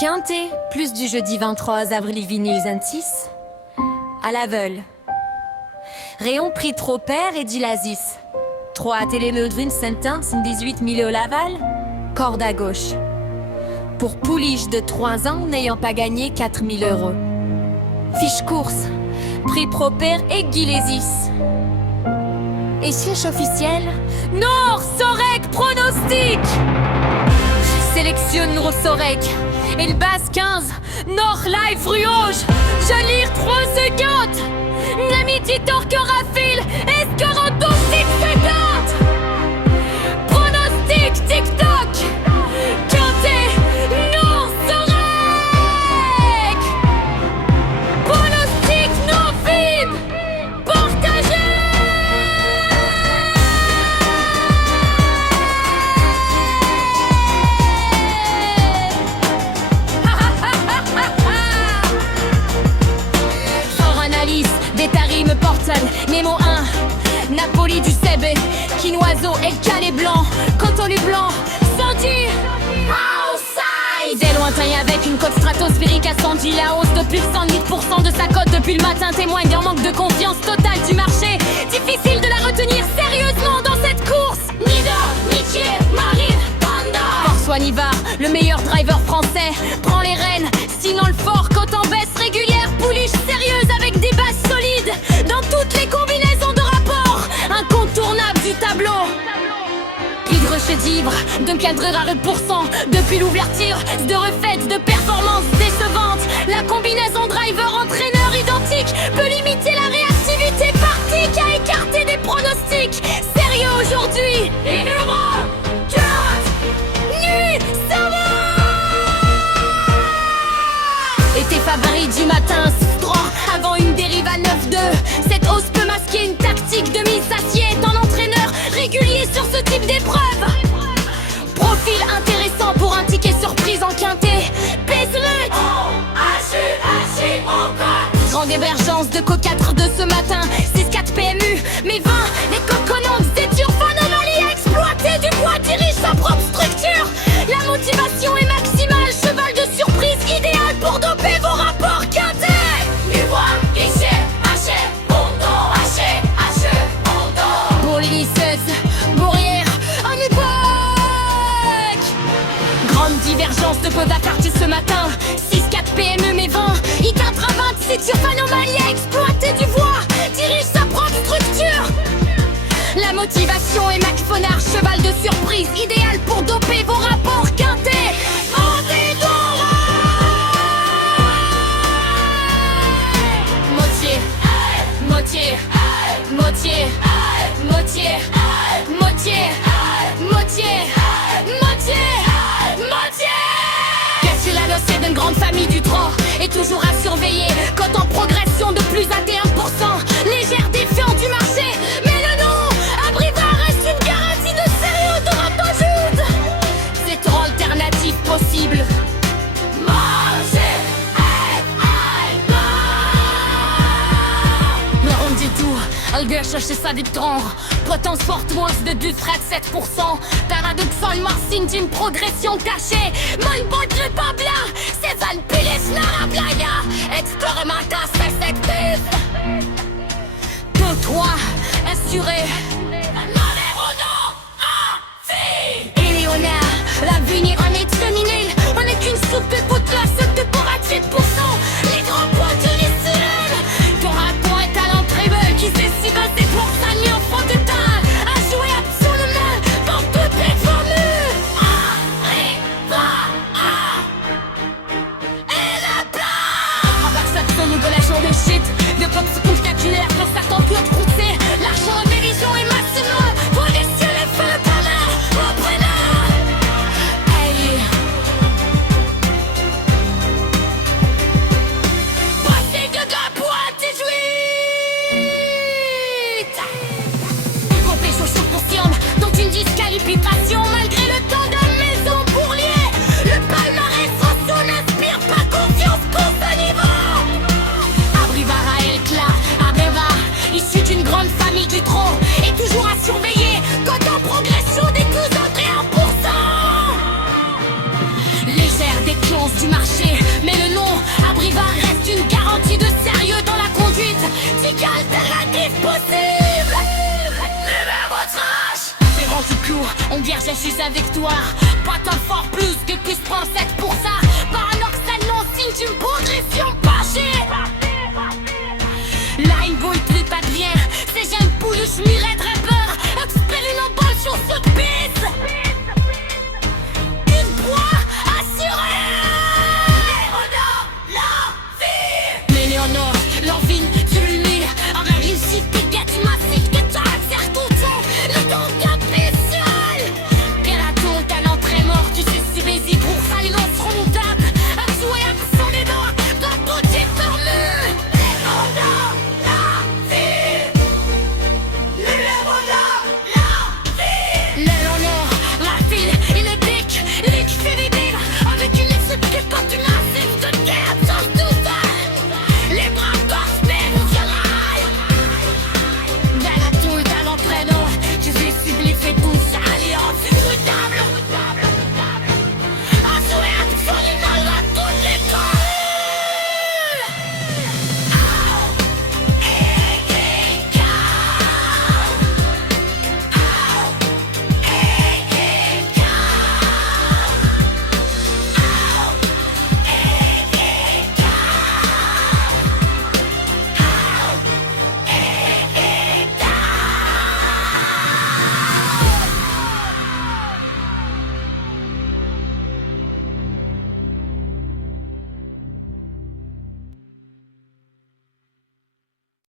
Quintet, plus du jeudi 23 avril vinyles 26. À l'aveugle. Rayon prix trop père et Dilazis. 3 télémeudrin Saint-Tin, 18 000 au Laval. Corde à gauche. Pour Pouliche de 3 ans n'ayant pas gagné 4 000 euros. Fiche course. Prix Proper et Guilésis. Et fiche officielle. Nord Sorek pronostic. Sélectionne Sorek. Et le base 15. Nord live Ruauge. Je lire 3,50. Nami Titor que Rafil. Escaranto 6,50. Pronostic TikTok. Quintet. Nord Sorek. Pronostic non vide. Partagez. Des tarimes Portal, Nemo 1, Napoli du Sebe, Quinoiseau et Calais Blanc, Cantolu Blanc, Sandy, Outside. Des lointains avec une cote stratosphérique à Sandy, la hausse de plus de 108% de sa cote depuis le matin témoigne d'un manque de confiance totale du marché. Difficile de la retenir sérieusement dans cette course. Nida, Michier, Marine, Panda. François Nivard, le meilleur driver français, prend les rênes, sinon le fort, cote en baisse régulière, Pouliche sérieuse avec des bases solides dans toutes les combinaisons de rapport, incontournable du tableau. Hydre d'ivre, de cadreur à 1% depuis l'ouverture, de refaite, de performances décevantes. La combinaison driver-entraîneur identique peut limiter la réactivité partie qui a écarté des pronostics. Sérieux aujourd'hui. Numéro 4, Nuit Et tes favoris du matin, avant une dérive à 9-2. Cette hausse peut masquer une tactique de mise assiette en entraîneur régulier sur ce type d'épreuve. Profil intéressant pour un ticket surprise en quintet. Pèse-le. Grande émergence de Co4 de ce matin. 6-4 PMU, mais 20 les coconants d'études anomalies à exploiter. Du bois dirige sa propre structure. La motivation est maximale. Cheval de surprise idéal pour doper vos rapports quintet. Divergence de peu d'Acartier ce matin. 6-4 PME mais 20 I4 à 26 sur Anomalie à exploiter du bois. Dirige sa propre structure. La motivation est Mac Fonard, cheval de surprise idéal pour doper vos rapports quintés. Motier, motier, motier, motier, motier, motier, motier. C'est d'une grande famille du trot et toujours à surveiller. Quand en progression de plus à 1%, légère défiant du marché. Mais le nom, Abrivard reste une garantie de sérieux de rapajude. C'est trop alternatif possible. Le rond du tour, elle vient chercher sa victoire. Potence forte, moins de 2 frais de 7%. Paradoxal, Marcine d'une progression cachée. Mon boîte le pas blanc, c'est Van Pilis, Nara Playa. Expérimenta, c'est sectif. 2-3, assuré. Et Léonard, l'avenir en est terminé. On n'est qu'une soupe de poudre, la soupe de pour à 8%. Les grands points de l'Israël. Ton rapport est à l'entrée, qui sait si va c'est pour ça, ni en fond de temps. À jouer absolument dans toutes les formules. Et la place. Avec cette manipulation de shit, de pop spectaculaire, pour certains plus poussés. L'argent en dérision est maximum. Pour les cieux, les feux, le palais, au preneur. Hey. Voici de la boîte et dont une disqualification malgré le temps de maison pour lier. Le palmarès sans son n'inspire pas confiance pour ce niveau. Abrivard à Elcla, Abrivard, issu d'une grande famille du trot, et toujours à surveiller. Quand en progression des 12 entrées 1%. Légère défiance du marché. on vierge, je suis avec toi. Pas tant fort plus que je pense être pour ça. Paradoxalement, signe d'une progression penchée. Là, une boule plus pas bien. C'est j'aime pour le chemiret.